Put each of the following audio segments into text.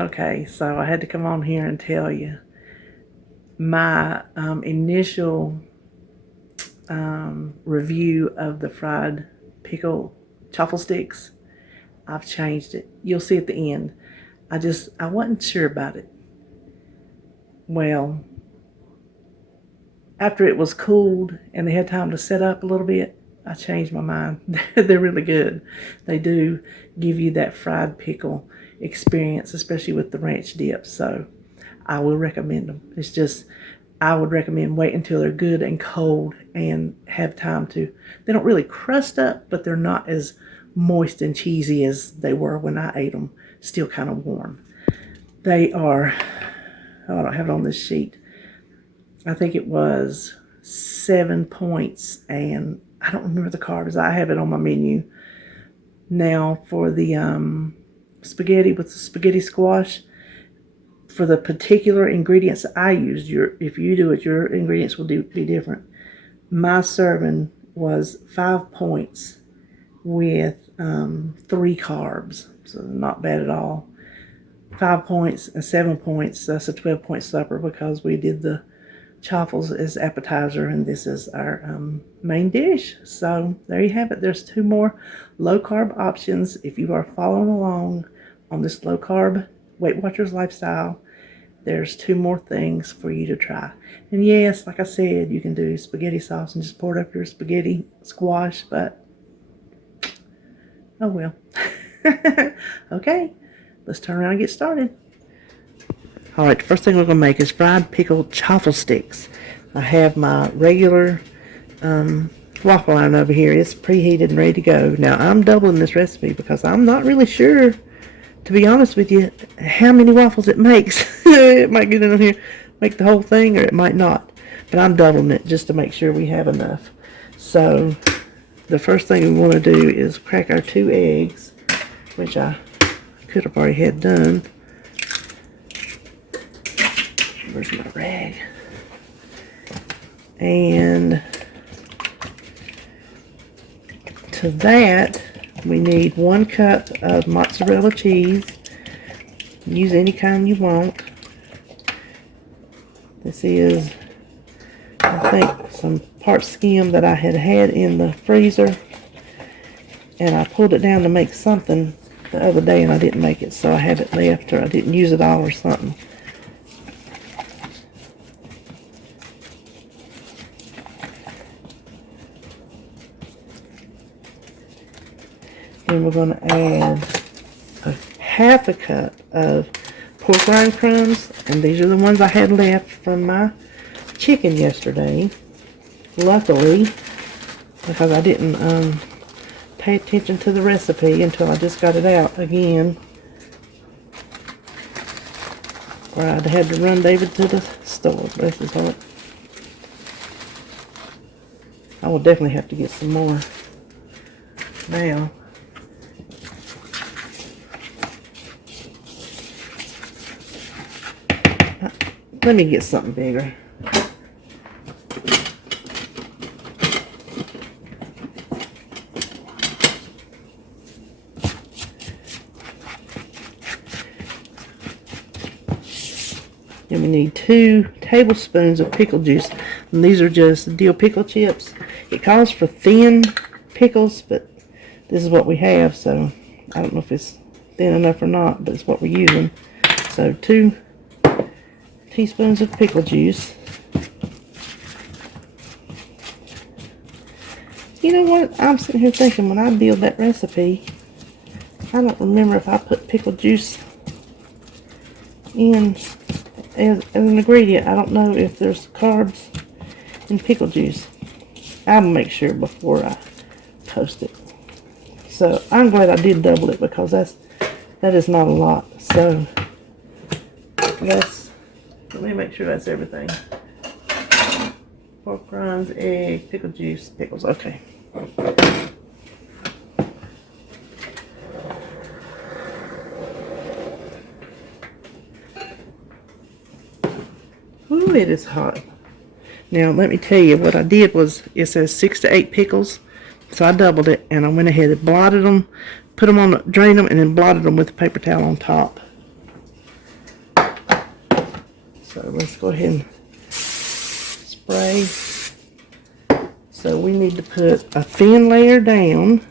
Okay, so I had to come on here and tell you my initial review of the fried pickle chaffle sticks. I've changed it. You'll see at the end. I wasn't sure about it. Well, after it was cooled and they had time to set up a little bit, I changed my mind. They're really good. They do give you that fried pickle experience, especially with the ranch dip. So I will recommend them. It's just, I would recommend wait until they're good and cold and have time to. They don't really crust up, but they're not as moist and cheesy as they were when I ate them. Still kind of warm. They are, oh, I don't have it on this sheet. I think it was 7 points, and I don't remember the carbs. I have it on my menu. Now for the spaghetti with the spaghetti squash, for the particular ingredients I used, if you do it, your ingredients will be different. My serving was 5 points with 3 carbs, so not bad at all. 5 points and 7 points, that's a 12-point supper because we did the chaffles as appetizer and this is our main dish. So there you have it. There's 2 more low carb options if you are following along on this low carb Weight Watchers lifestyle. There's 2 more things for you to try. And yes, like I said, you can do spaghetti sauce and just pour it up your spaghetti squash, but oh well. Okay, let's turn around and get started. Alright, the first thing we're going to make is fried pickled chaffle sticks. I have my regular waffle iron over here. It's preheated and ready to go. Now, I'm doubling this recipe because I'm not really sure, to be honest with you, how many waffles it makes. It might get in here, make the whole thing, or it might not. But I'm doubling it just to make sure we have enough. So, the first thing we want to do is crack our 2 eggs, which I could have already had done. Where's my rag? And to that, we need 1 cup of mozzarella cheese. Use any kind you want. This is, I think, some part skim that I had in the freezer. And I pulled it down to make something the other day and I didn't make it, so I have it left, or I didn't use it all or something. Then we're going to add half a cup of pork rind crumbs, and these are the ones I had left from my chicken yesterday. Luckily, because I didn't pay attention to the recipe until I just got it out again, or I'd had to run David to the store. Bless his heart. I will definitely have to get some more now. Let me get something bigger. And we need 2 tablespoons of pickle juice. And these are just dill pickle chips. It calls for thin pickles, but this is what we have, so I don't know if it's thin enough or not, but it's what we're using. So 2 teaspoons of pickle juice. You know what? I'm sitting here thinking when I build that recipe, I don't remember if I put pickle juice in as an ingredient. I don't know if there's carbs in pickle juice. I'll make sure before I post it. So I'm glad I did double it because that is not a lot. So let me make sure that's everything. Pork rinds, egg, pickle juice, pickles. Okay. Ooh, it is hot. Now, let me tell you, what I did was, it says 6 to 8 pickles. So I doubled it, and I went ahead and blotted them, put them on, drained them, and then blotted them with a paper towel on top. So let's go ahead and spray. So we need to put a thin layer down.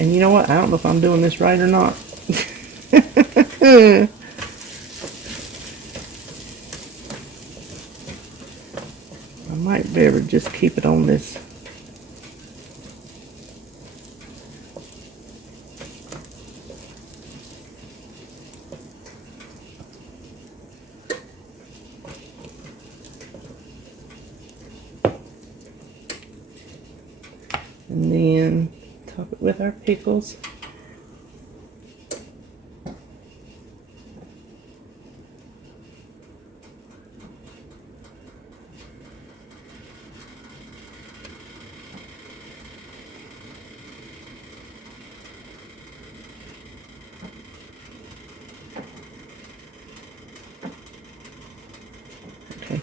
And you know what? I don't know if I'm doing this right or not. I might be able to just keep it on this. And then top it with our pickles. Okay.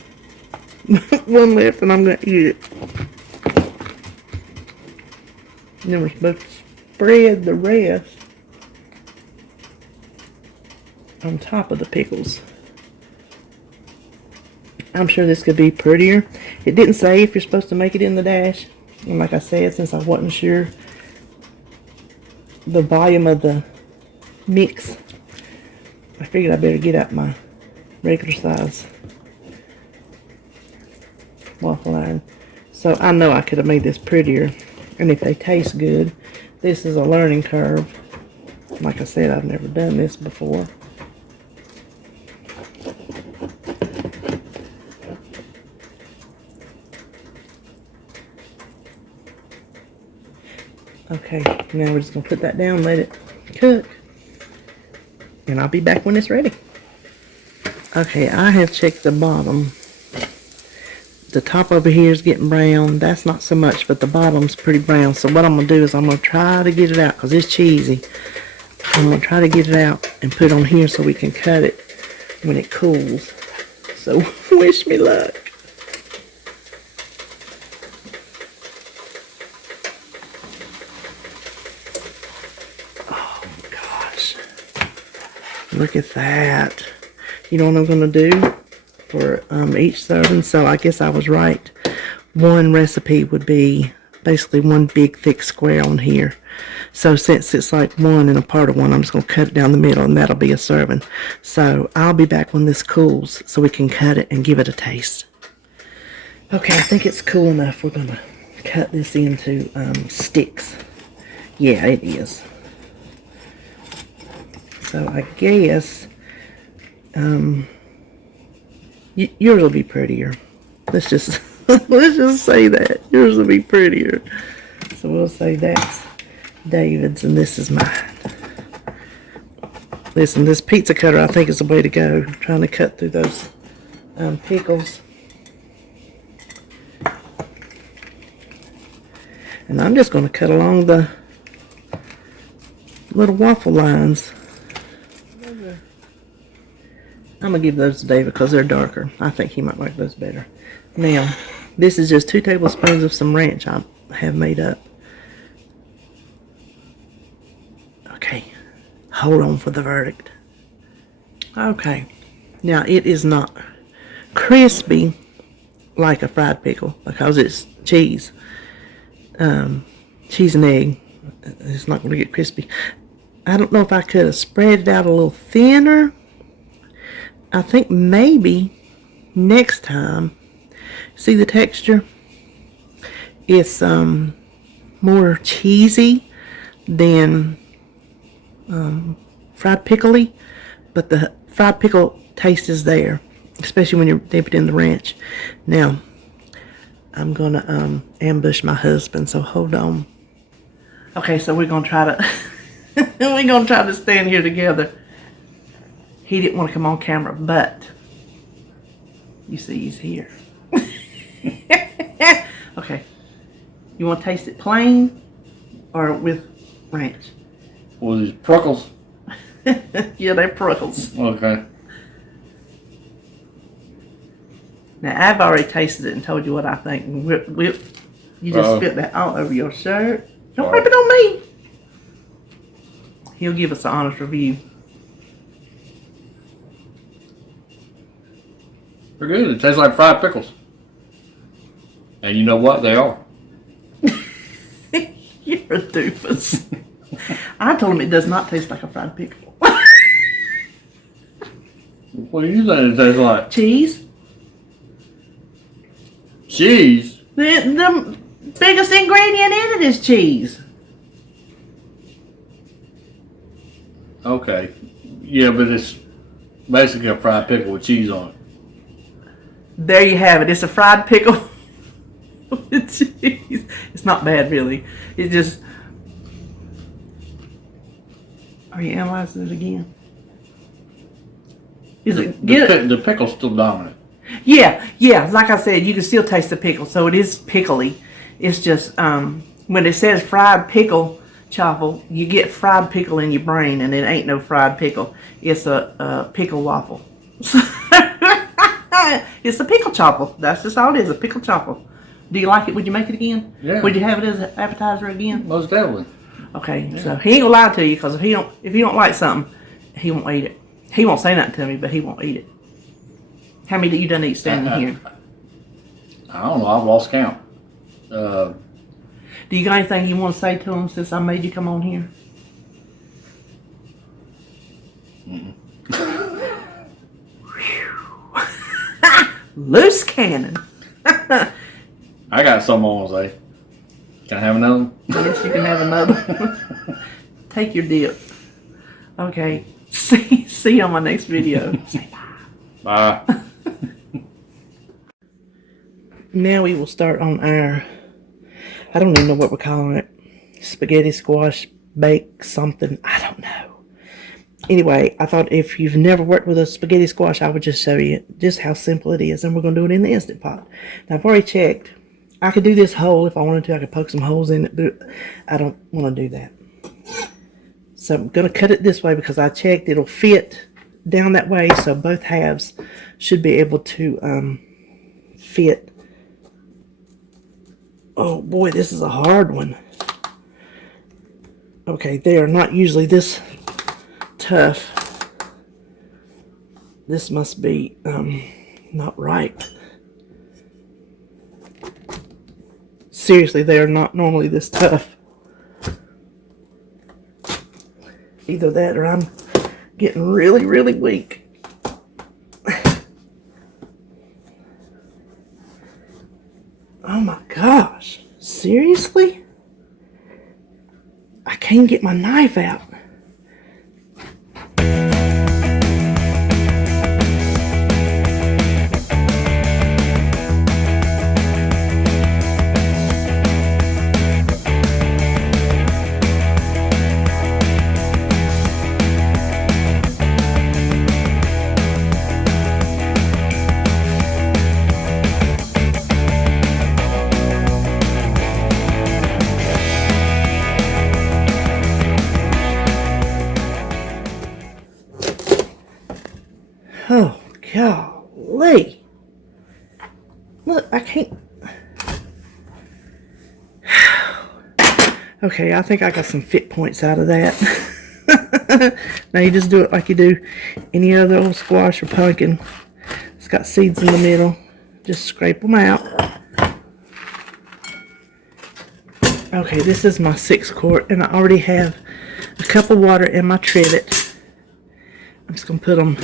One left and I'm going to eat it. And then we're supposed to spread the rest on top of the pickles. I'm sure this could be prettier. It didn't say if you're supposed to make it in the dash. And like I said, since I wasn't sure the volume of the mix, I figured I better get out my regular size waffle iron. So I know I could have made this prettier. And if they taste good, this is a learning curve. Like I said, I've never done this before. Okay, now we're just going to put that down, let it cook. And I'll be back when it's ready. Okay, I have checked the bottom. The top over here is getting brown. That's not so much, but the bottom's pretty brown. So what I'm going to do is I'm going to try to get it out because it's cheesy. I'm going to try to get it out and put it on here so we can cut it when it cools. So wish me luck. Oh gosh. Look at that. You know what I'm going to do for each serving? So I guess I was right. One recipe would be basically one big thick square on here. So since it's like one and a part of one, I'm just going to cut it down the middle and that'll be a serving. So I'll be back when this cools so we can cut it and give it a taste. Okay, I think it's cool enough. We're going to cut this into sticks. Yeah, it is. So I guess yours will be prettier. Let's just let's just say that yours will be prettier. So we'll say that's David's and this is mine. Listen, this pizza cutter I think is the way to go. I'm trying to cut through those pickles. And I'm just going to cut along the little waffle lines. I'm going to give those to David because they're darker. I think he might like those better. Now, this is just 2 tablespoons of some ranch I have made up. Okay, hold on for the verdict. Okay, now it is not crispy like a fried pickle because it's cheese. Cheese and egg. It's not going to get crispy. I don't know if I could have spread it out a little thinner. I think maybe next time, see the texture? It's more cheesy than fried pickly, but the fried pickle taste is there, especially when you dip it in the ranch. Now, I'm going to ambush my husband, so hold on. Okay, so we're going to try to we're going to try to stand here together. He didn't want to come on camera, but you see he's here. Okay. You want to taste it plain or with ranch? Well, these Pickles. Yeah, they're Pickles. Okay. Now, I've already tasted it and told you what I think. You just spit that all over your shirt. Don't wipe it on me. He'll give us an honest review. They're good. It tastes like fried pickles. And you know what? They are. You're a doofus. I told him it does not taste like a fried pickle. What do you think it tastes like? Cheese. Cheese? The biggest ingredient in it is cheese. Okay. Yeah, but it's basically a fried pickle with cheese on it. There you have it. It's a fried pickle with cheese. It's not bad, really. It just... Are you analyzing it again? Is it good? The pickle's still dominant. Yeah. Like I said, you can still taste the pickle, so it is pickly. It's just when it says fried pickle, Chaffle, you get fried pickle in your brain, and it ain't no fried pickle. It's a pickle waffle. It's a pickle chaffle. That's just all it is, a pickle chaffle. Do you like it? Would you make it again? Yeah. Would you have it as an appetizer again? Most definitely. Okay, yeah. So he ain't gonna lie to you, because if he don't like something, he won't eat it. He won't say nothing to me, but he won't eat it. How many do you done eat standing here? I don't know. I've lost count. Do you got anything you want to say to him since I made you come on here? Loose cannon. I got something I want to say. Can I have another one? Yes, you can have another. Take your dip. Okay. See you on my next video. Say bye. Bye. Now we will start on our, I don't even know what we're calling it. Spaghetti squash bake something. I don't know. Anyway, I thought if you've never worked with a spaghetti squash, I would just show you just how simple it is. And we're going to do it in the Instant Pot. Now, I've already checked. I could do this whole if I wanted to. I could poke some holes in it, but I don't want to do that. So I'm going to cut it this way because I checked. It'll fit down that way, so both halves should be able to fit. Oh boy, this is a hard one. Okay, they are not usually this tough. This must be not right. Seriously, they are not normally this tough. Either that or I'm getting really, really weak. Oh my gosh. Seriously? I can't get my knife out. Oh, golly. Look, I can't. Okay, I think I got some fit points out of that. Now you just do it like you do any other old squash or pumpkin. It's got seeds in the middle. Just scrape them out. Okay, this is my 6-quart, and I already have a cup of water in my trivet. I'm just going to put them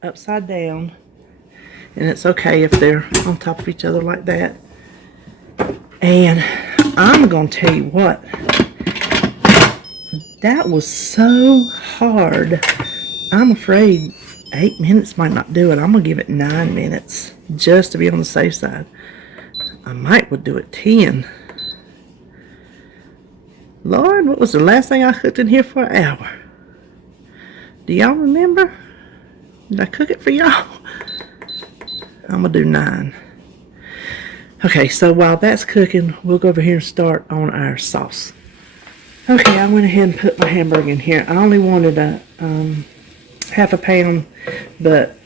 upside down, and it's okay if they're on top of each other like that. And I'm gonna tell you what, that was so hard. I'm afraid 8 minutes might not do it. I'm gonna give it 9 minutes just to be on the safe side. I might would do it 10. Lord, what was the last thing I cooked in here for an hour? Do y'all remember? Did I cook it for y'all? I'm going to do 9. Okay, so while that's cooking, we'll go over here and start on our sauce. Okay, I went ahead and put my hamburger in here. I only wanted a half a pound, but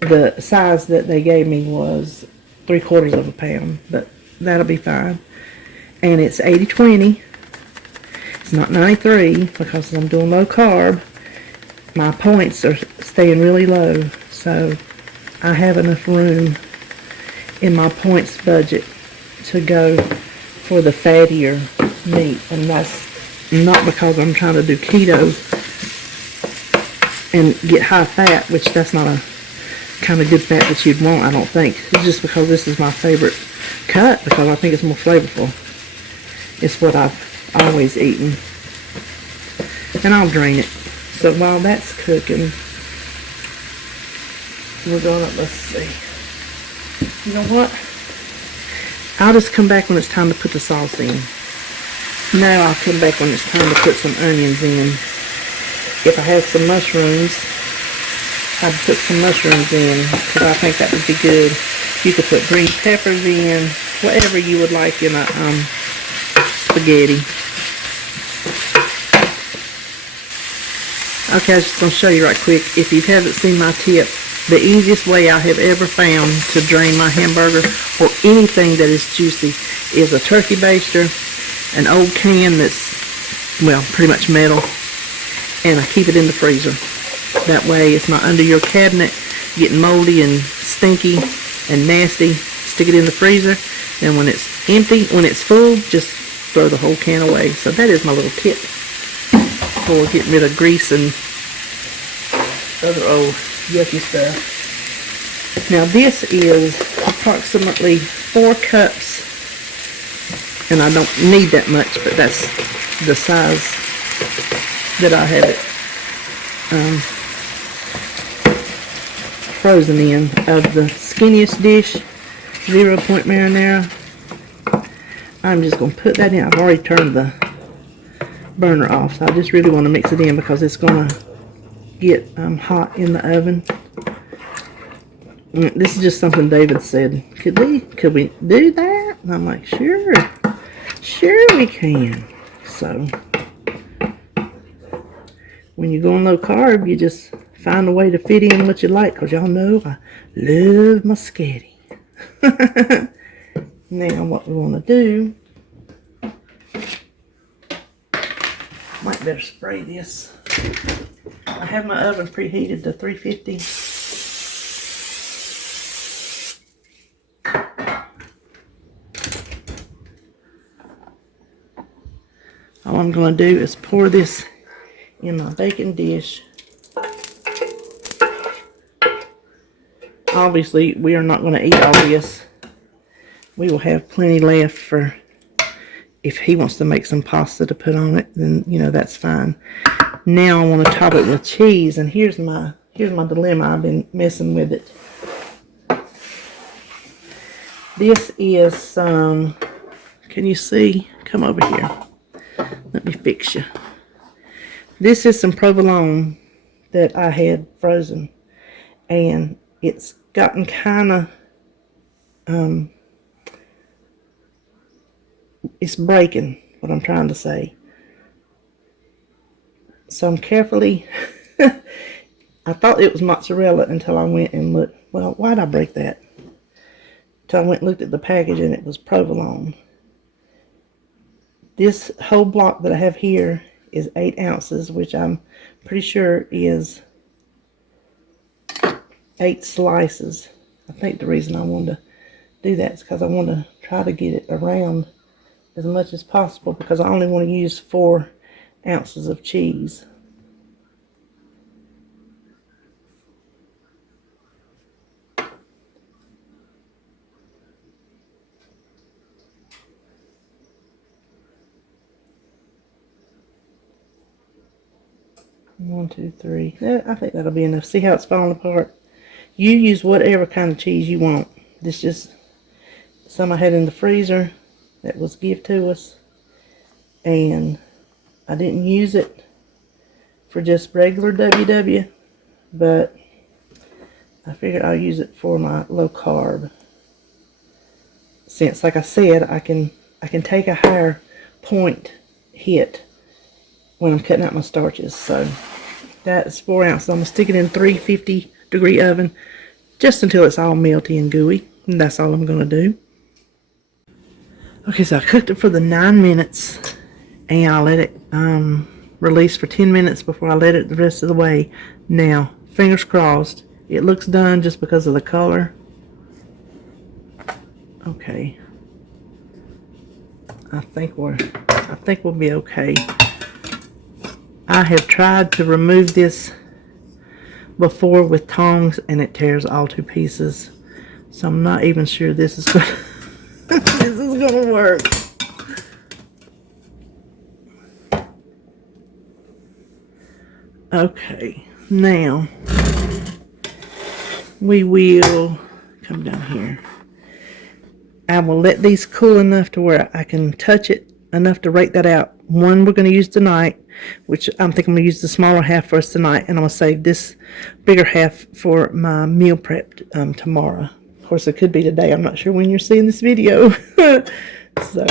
the size that they gave me was 3/4 of a pound, but that'll be fine. And it's 80/20. It's not 93 because I'm doing low carb. My points are staying really low, so I have enough room in my points budget to go for the fattier meat, and that's not because I'm trying to do keto and get high fat, which that's not a kind of good fat that you'd want, I don't think. It's just because this is my favorite cut, because I think it's more flavorful. It's what I've always eaten. And I'll drain it. So while that's cooking, we're gonna, let's see. You know what? I'll just come back when it's time to put the sauce in. Now I'll come back when it's time to put some onions in. If I had some mushrooms, I'd put some mushrooms in, because I think that would be good. You could put green peppers in, whatever you would like in a spaghetti. Okay, I was just going to show you right quick. If you haven't seen my tip, the easiest way I have ever found to drain my hamburger or anything that is juicy is a turkey baster, an old can that's, well, pretty much metal, and I keep it in the freezer. That way it's not under your cabinet getting moldy and stinky and nasty. Stick it in the freezer, and when it's empty, when it's full, just throw the whole can away. So that is my little tip for getting rid of grease and other old yucky stuff. Now this is approximately 4 cups, and I don't need that much, but that's the size that I have it frozen in, of the skinniest dish 0-point marinara. I'm just going to put that in. I've already turned the burner off, so I just really want to mix it in because it's going to get hot in the oven. This is just something David said. Could we do that? And I'm like, sure we can. So when you're going low carb, you just find a way to fit in what you like, because y'all know I love my spaghetti. Now what we want to do, might better spray this. I have my oven preheated to 350. All I'm going to do is pour this in my baking dish. Obviously, we are not going to eat all this. We will have plenty left for if he wants to make some pasta to put on it, then, you know, that's fine. Now I want to top it with cheese, and here's my dilemma. I've been messing with it. This is some, can you see? Come over here. Let me fix you. This is some provolone that I had frozen, and it's gotten kind of, it's breaking, what I'm trying to say. So I'm carefully, I thought it was mozzarella until I went and looked. Well, why'd I break that? Until I went and looked at the package, and it was provolone. This whole block that I have here is 8 ounces, which I'm pretty sure is 8 slices. I think the reason I wanted to do that is because I want to try to get it around as much as possible, because I only want to use 4 ounces of cheese. One, two, three. Yeah, I think that'll be enough. See how it's falling apart? You use whatever kind of cheese you want. This just some I had in the freezer that was gift to us, and I didn't use it for just regular WW, but I figured I'll use it for my low carb, since, like I said, I can take a higher point hit when I'm cutting out my starches. So that's 4 ounces. I'm gonna stick it in 350-degree oven just until it's all melty and gooey. And that's all I'm going to do. Okay, so I cooked it for the 9 minutes, and I let it release for 10 minutes before I let it the rest of the way. Now, fingers crossed, it looks done just because of the color. Okay. I think we'll be okay. I have tried to remove this before with tongs, and it tears all to pieces. So I'm not even sure this is going to work. Okay, now we will come down here. I will let these cool enough to where I can touch it enough to rake that out. One we're going to use tonight, which I'm thinking I'm going to use the smaller half for us tonight, and I'm going to save this bigger half for my meal prep tomorrow. Of course, it could be today. I'm not sure when you're seeing this video. So,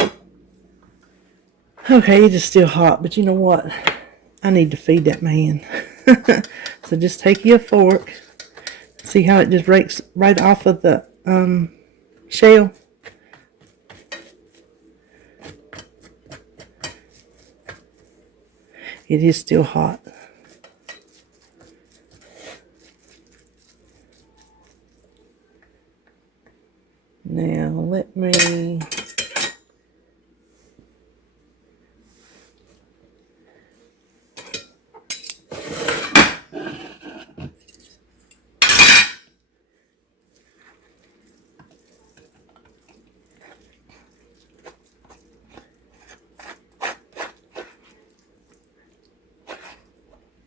okay, it is still hot, but you know what? I need to feed that man. So just take you a fork. See how it just rakes right off of the shell? It is still hot. Now let me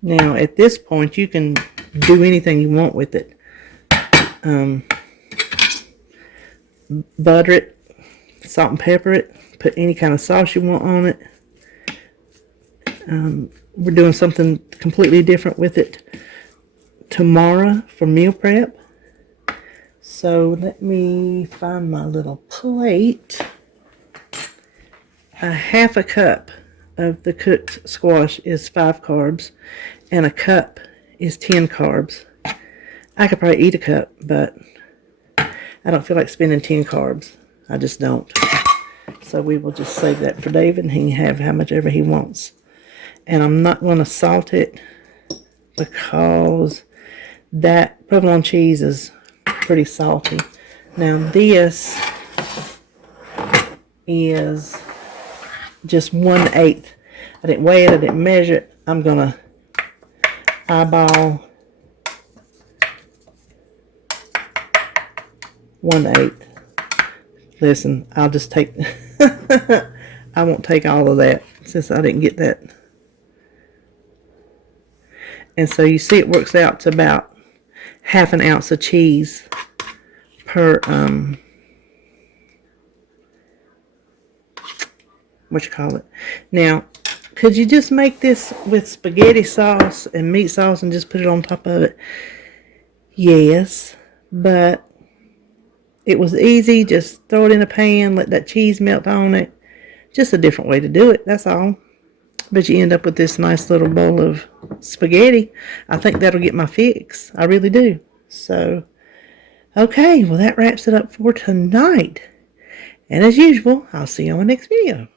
Now, at this point, you can do anything you want with it. Butter it, salt and pepper it, put any kind of sauce you want on it. We're doing something completely different with it tomorrow for meal prep. So let me find my little plate. A half a cup of the cooked squash is 5 carbs, and a cup is 10 carbs. I could probably eat a cup, but I don't feel like spending 10 carbs. I just don't. So we will just save that for David, and he can have how much ever he wants. And I'm not going to salt it because that provolone cheese is pretty salty. Now this is just 1/8. I didn't weigh it, I didn't measure it. I'm gonna eyeball 1/8. Listen, I'll just take I won't take all of that since I didn't get that. And so you see it works out to about 1/2 ounce of cheese per what you call it. Now, could you just make this with spaghetti sauce and meat sauce and just put it on top of it? Yes, but it was easy. Just throw it in a pan, let that cheese melt on it. Just a different way to do it, that's all. But you end up with this nice little bowl of spaghetti. I think that'll get my fix. I really do. So, okay, well that wraps it up for tonight. And as usual, I'll see you on the next video.